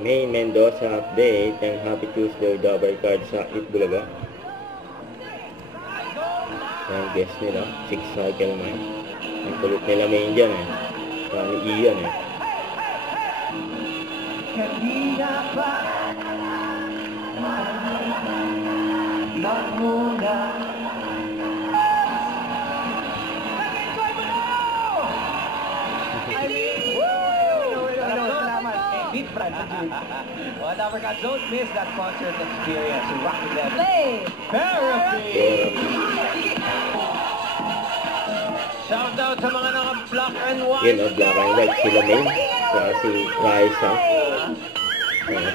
May Mendoza update and Happy Tuesday double card sa Itbulaga. Ang guest nila, 6 cycle man. Ang kulit nila main dyan eh. Kani Ian eh. Kanina pa magmuna Well, Africa, don't miss that concert experience. Rock the devil. Play! Therapy! Shout out sa mga naka-black and white. Yun o, black and white. Sila main. Saka si Raisa.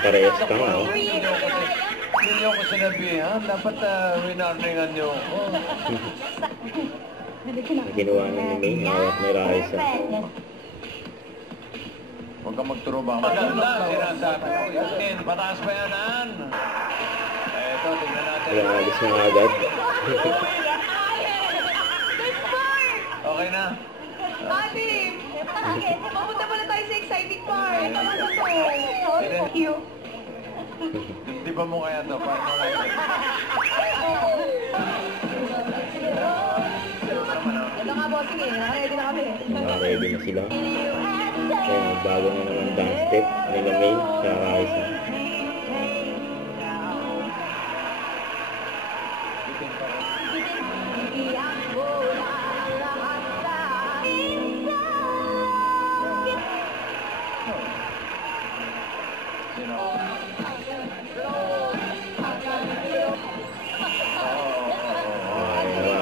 Parehas ka nga o. Hindi nyo ko sinabihan. Dapat winarningan nyo ako. Ginawa na ni Main. Hawak ni Raisa. Huwag kang magturubang. Maganda, sinasabi ko. Yan, pataas pa yan, Ann. Eto, tingnan natin. Kaya alis na agad. Okay na. Ate! Mapunta pala tayo sa exciting part. Thank you. Di ba mo kaya ito? Paano kaya ito? Ito nga, bossing eh. Nakaready na kami. Ready na sila. Kaya bago na naman dance step nila Main sa Raisa.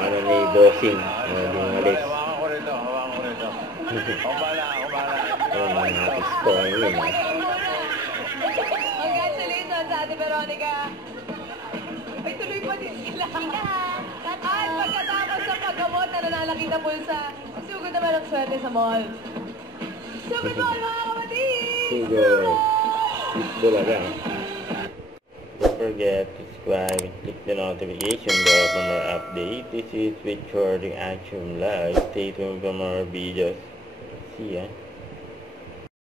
Ano ni Bossing. Alis. Hawakan ko rito. Ako bala. Mga happy score yun. Congratulations, Ate Veronica. Ay, tuloy pa din sila. At pagkatapos sa paggamot na nanalaki na pulsa, sugod naman ang swerte sa mall. Sugod mall, mga kapatid! Sugar. Itbulaga. Don't forget to subscribe and click the notification bell for more updates. This is Richard Action Live. Stay tuned for more videos. See ya.